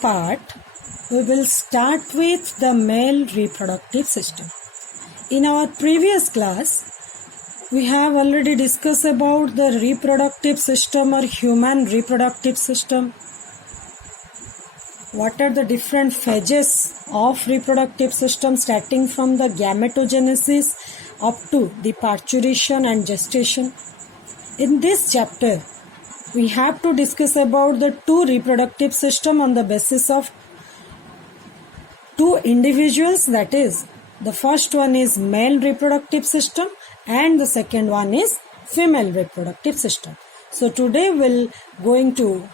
part, we will start with the male reproductive system. In our previous class, we have already discussed about the reproductive system or human reproductive system. What are the different phases of reproductive system starting from the gametogenesis up to the parturition and gestation. In this chapter, we have to discuss about the two reproductive system on the basis of two individuals, that is, the first one is male reproductive system and the second one is female reproductive system. So today we'll going to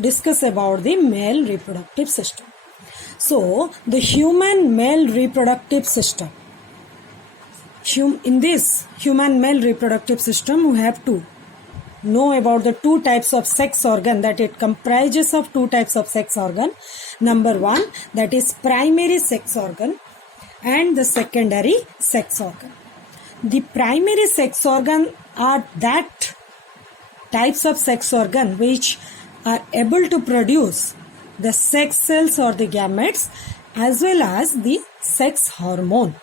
discuss about the male reproductive system. So the human male reproductive system. In this human male reproductive system, we have to know about the two types of sex organ, that it comprises of two types of sex organ. Number one, that is primary sex organ, and the secondary sex organ. The primary sex organ are that types of sex organ which are able to produce the sex cells or the gametes as well as the sex hormone.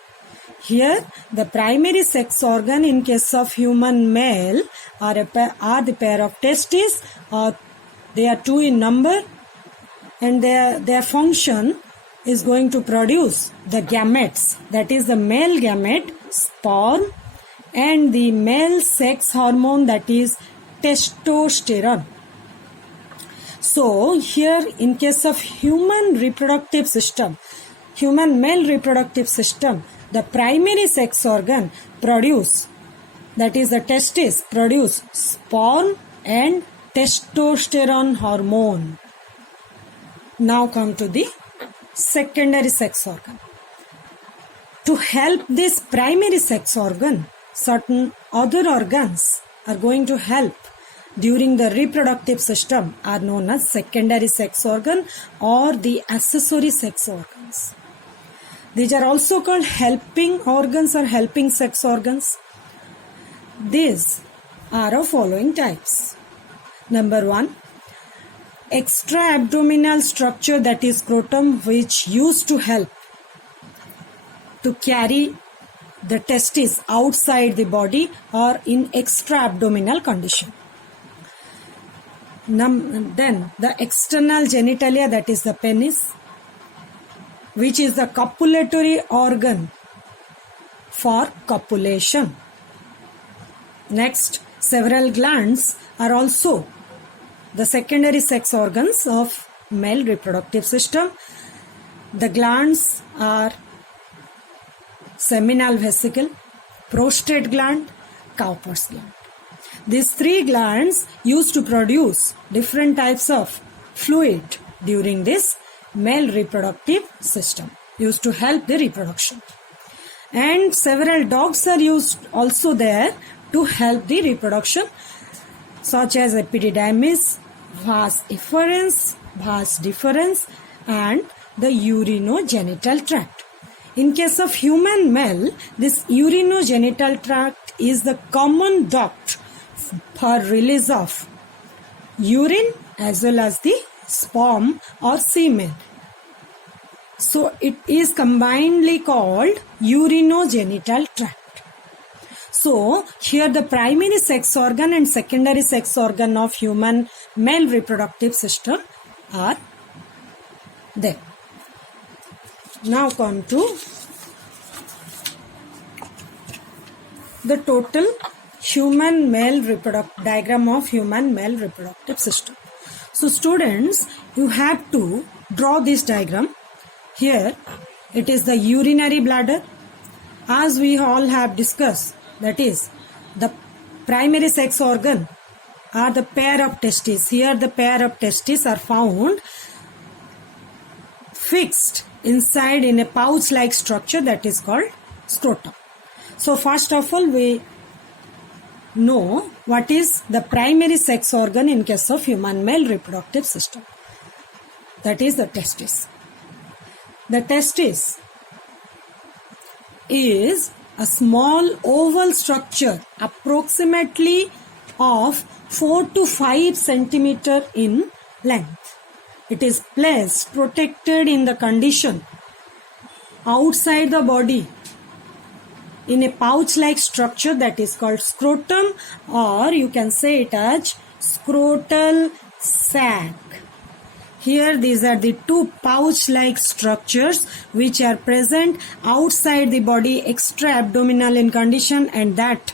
Here, the primary sex organ in case of human male are the pair of testes, or they are two in number, and their function is going to produce the gametes, that is the male gamete, sperm, and the male sex hormone, that is testosterone. So here in case of human reproductive system, human male reproductive system, the primary sex organ produce, that is the testes, produce sperm and testosterone hormone. Now come to the secondary sex organ. To help this primary sex organ, certain other organs are going to help during the reproductive system are known as secondary sex organ or the accessory sex organs. These are also called helping organs or helping sex organs. These are of following types. Number one, extra abdominal structure, that is scrotum, which used to help to carry the testes outside the body or in extra abdominal condition. Then the external genitalia, that is the penis, which is the copulatory organ for copulation. Next, several glands are also the secondary sex organs of male reproductive system. The glands are seminal vesicle, prostate gland, Cowper's gland. These three glands used to produce different types of fluid during this male reproductive system, used to help the reproduction. And several ducts are used also there to help the reproduction, such as epididymis, vas efferens, vas deferens, and the urinogenital tract. In case of human male, this urinogenital tract is the common duct for release of urine as well as the sperm or semen. So it is combinedly called urinogenital tract. So here the primary sex organ and secondary sex organ of human male reproductive system are there. Now come to the total human male diagram of human male reproductive system. So students, you have to draw this diagram. Here it is the urinary bladder, as we all have discussed, that is the primary sex organ are the pair of testes. Here the pair of testes are found fixed inside in a pouch like structure, that is called scrotum. So first of all, we know what is the primary sex organ in case of human male reproductive system, that is the testis. The testis is a small oval structure approximately of 4 to 5 centimeter in length, It is placed, protected in the condition outside the body in a pouch-like structure that is called scrotum, or you can say it as scrotal sac. Here these are the two pouch-like structures which are present outside the body, extra-abdominal in condition, and that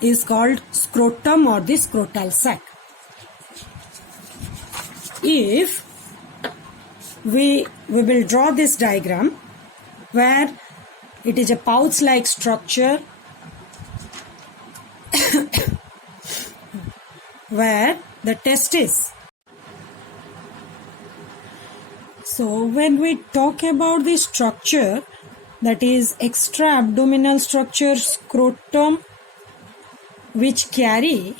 is called scrotum or the scrotal sac. If we will draw this diagram where it is a pouch-like structure where the testis. So when we talk about the structure, that is extra-abdominal structure, scrotum, which carry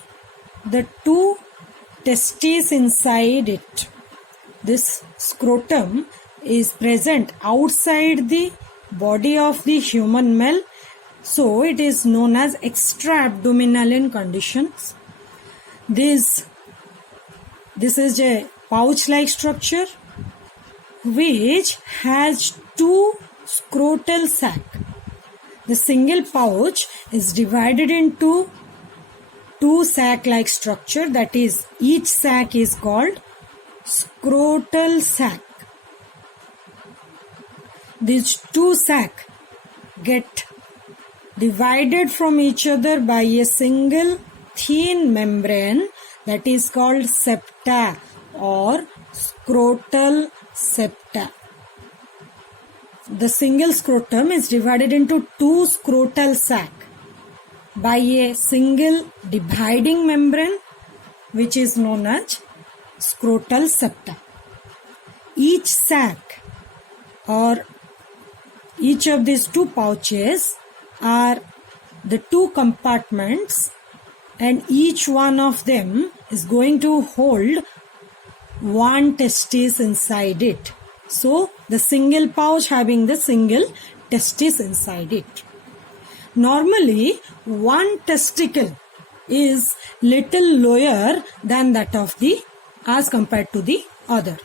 the two testes inside it. This scrotum is present outside the body of the human male, so it is known as extra-abdominal in conditions. This is a pouch-like structure which has two scrotal sac. The single pouch is divided into two sac-like structure, that is, each sac is called scrotal sac. These two sac get divided from each other by a single thin membrane that is called septa or scrotal septa. The single scrotum is divided into two scrotal sac by a single dividing membrane which is known as scrotal septa. Each sac or each of these two pouches are the two compartments, and each one of them is going to hold one testis inside it. So the single pouch having the single testis inside it. Normally one testicle is little lower than that of the as compared to the other.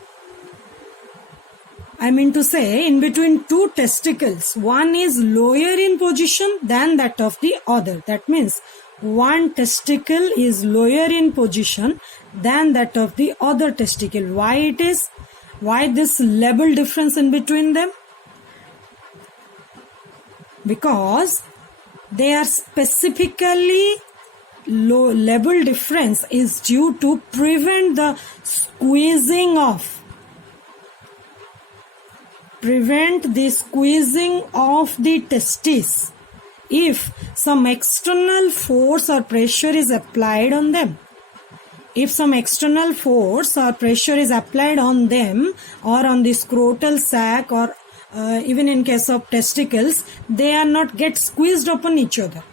I mean to say, in between two testicles, one is lower in position than that of the other. That means one testicle is lower in position than that of the other testicle. Why it is? Why this level difference in between them? Because they are specifically low level difference is due to prevent the squeezing of the testes if some external force or pressure is applied on them. If some external force or pressure is applied on them or on the scrotal sac or even in case of testicles, they are not get squeezed upon each other.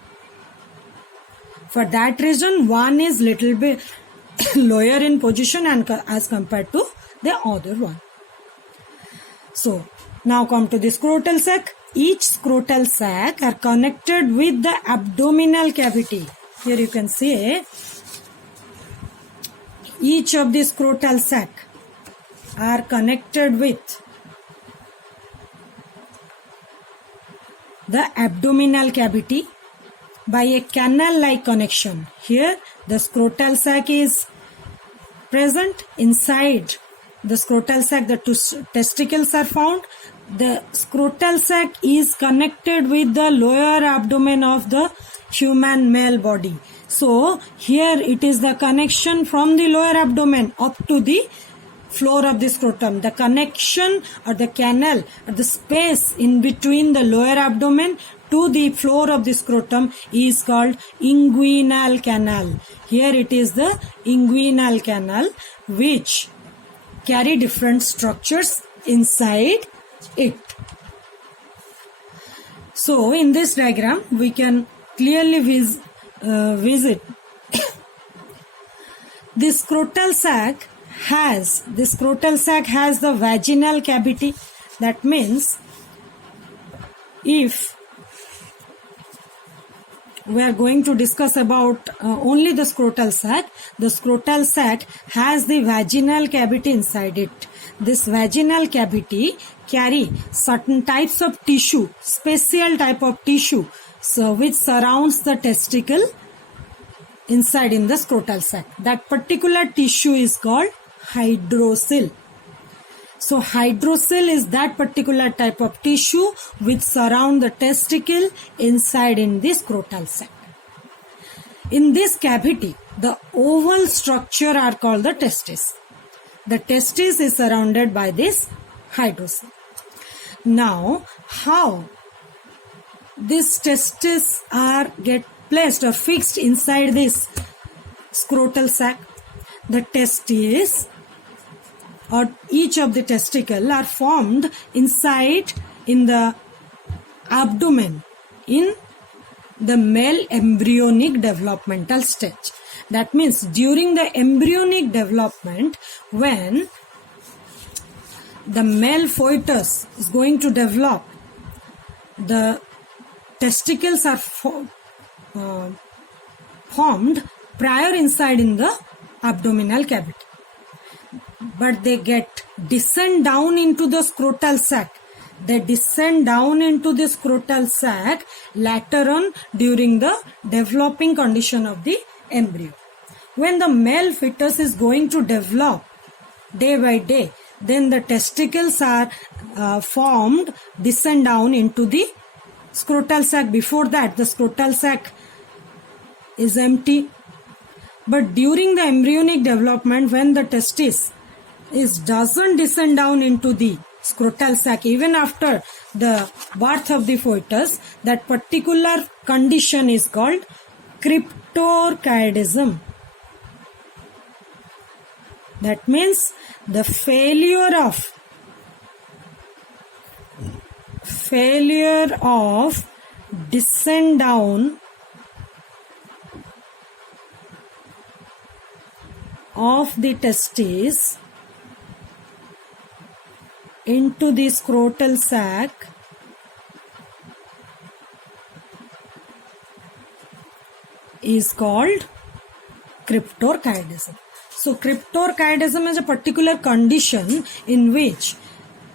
For that reason, one is little bit lower in position and as compared to the other one. So now come to the scrotal sac. Each scrotal sac are connected with the abdominal cavity. Here you can see each of the scrotal sac are connected with the abdominal cavity by a canal-like connection. Here the scrotal sac is present. Inside the scrotal sac the two testicles are found. The scrotal sac is connected with the lower abdomen of the human male body. So here it is the connection from the lower abdomen up to the floor of the scrotum. The connection or the canal or the space in between the lower abdomen to the floor of the scrotum is called inguinal canal. Here it is the inguinal canal which carry different structures inside it. So in this diagram we can clearly visit the scrotal sac has the vaginal cavity. That means if we are going to discuss about only the scrotal sac. The scrotal sac has the vaginal cavity inside it. This vaginal cavity carry certain types of tissue, special type of tissue, so which surrounds the testicle inside in the scrotal sac. That particular tissue is called hydrocele. So hydrocele is that particular type of tissue which surround the testicle inside in the scrotal sac. In this cavity, the oval structure are called the testis. The testis is surrounded by this hydrocele. Now, how these testes are get placed or fixed inside this scrotal sac? The testes or each of the testicle are formed inside in the abdomen in the male embryonic developmental stage. That means during the embryonic development, when the male fetus is going to develop, the testicles are formed prior inside in the abdominal cavity. But they descend down into the scrotal sac. They descend down into the scrotal sac later on during the developing condition of the embryo. When the male fetus is going to develop day by day, then the testicles are formed, descend down into the scrotal sac. Before that, the scrotal sac is empty. But during the embryonic development, when the testis doesn't descend down into the scrotal sac, even after the birth of the fetus, that particular condition is called cryptorchidism. That means the failure of descend down of the testes into the scrotal sac is called cryptorchidism. So cryptorchidism is a particular condition in which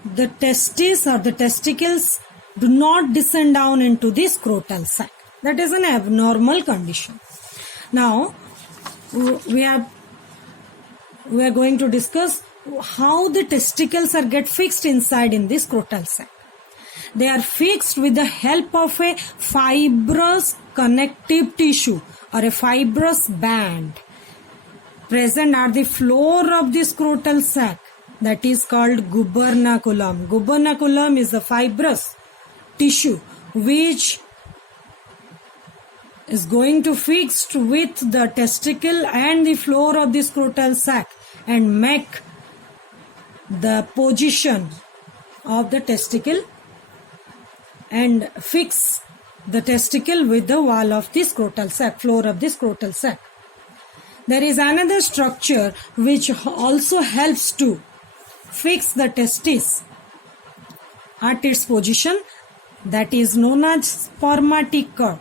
the testes or the testicles do not descend down into the scrotal sac. That is an abnormal condition. Now we are going to discuss how the testicles are get fixed inside in the scrotal sac. They are fixed with the help of a fibrous connective tissue or a fibrous band present at the floor of the scrotal sac, that is called gubernaculum. Gubernaculum is a fibrous tissue which is going to fix with the testicle and the floor of the scrotal sac and make the position of the testicle and fix the testicle with the wall of the scrotal sac, floor of the scrotal sac. There is another structure which also helps to fix the testis at its position, that is known as spermatic cord.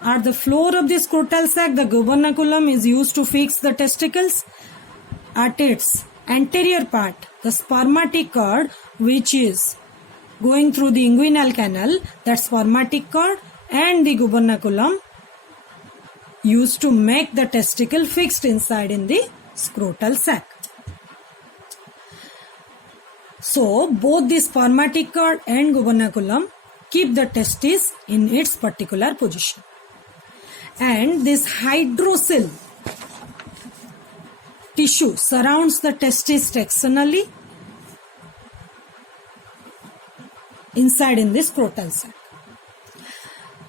At the floor of the scrotal sac, the gubernaculum is used to fix the testicles. At its anterior part, the spermatic cord, which is going through the inguinal canal, that spermatic cord and the gubernaculum used to make the testicle fixed inside in the scrotal sac. So both the spermatic cord and gubernaculum keep the testis in its particular position. And this hydrocele tissue surrounds the testis externally inside in the scrotal sac.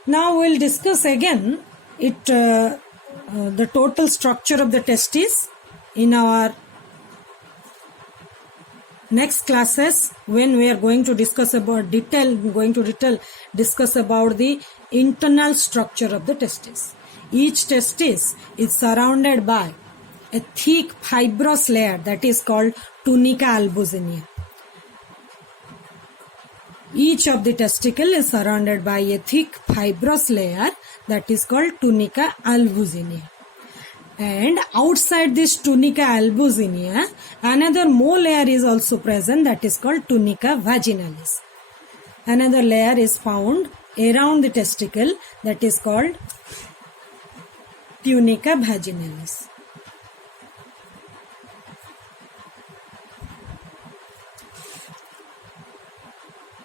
Now we'll discuss again the total structure of the testis in our next classes, when we are going to discuss about discuss about the internal structure of the testis. Each testis is surrounded by a thick fibrous layer that is called tunica albuginea. Each of the testicle is surrounded by a thick fibrous layer that is called tunica albuginea. And outside this tunica albuginea, another more layer is also present that is called tunica vaginalis. Another layer is found around the testicle that is called tunica vaginalis.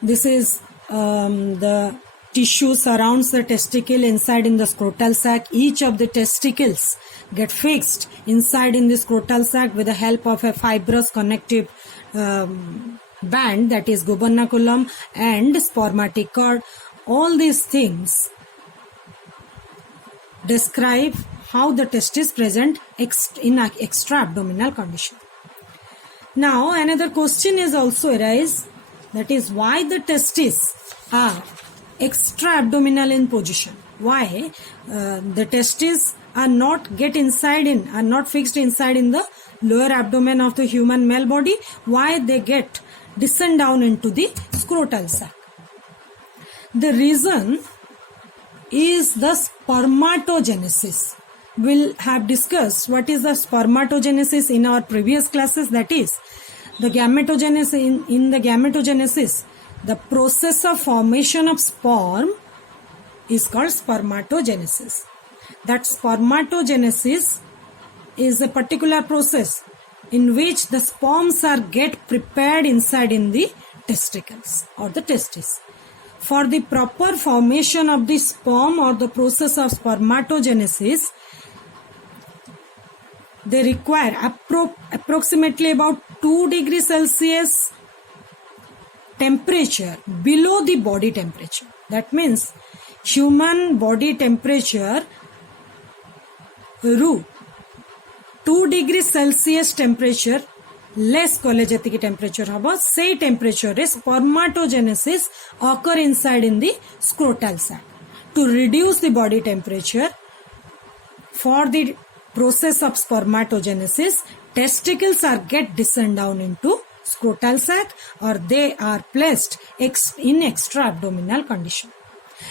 This is the tissue surrounds the testicle inside in the scrotal sac. Each of the testicles get fixed inside in the scrotal sac with the help of a fibrous connective band that is gubernaculum and spermatic cord. All these things describe how the testis present in an extra-abdominal condition. Now another question is also arise, that is why the testes are extra-abdominal in position. Why the testes are not fixed inside in the lower abdomen of the human male body. Why they get descend down into the scrotal sac? The reason is the spermatogenesis. We'll have discussed what is the spermatogenesis in our previous classes. That is the gametogenesis. In the gametogenesis, the process of formation of sperm is called spermatogenesis. That spermatogenesis is a particular process in which the sperms are get prepared inside in the testicles or the testis. For the proper formation of the sperm or the process of spermatogenesis, they require approximately about 2 degrees Celsius temperature below the body temperature. That means human body temperature ru 2 degrees Celsius temperature less kole jetiki temperature haba, say temperature is spermatogenesis occur inside in the scrotal sac. To reduce the body temperature for the process of spermatogenesis, testicles are get descend down into scrotal sac or they are placed in extra-abdominal condition.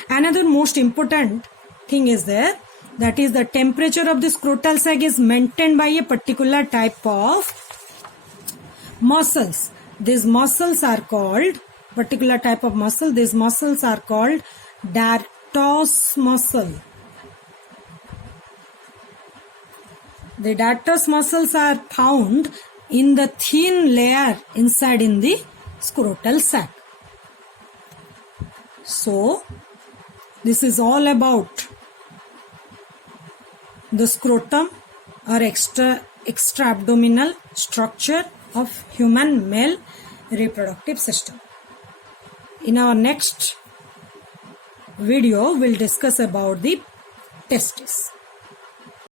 Another most important thing is there, that is the temperature of the scrotal sac is maintained by a particular type of muscles. These muscles are called, particular type of muscle, these muscles are called dartos muscle. The dartos muscles are found in the thin layer inside in the scrotal sac. So, this is all about the scrotum or extra-abdominal structure of human male reproductive system. In our next video, we'll discuss about the testis.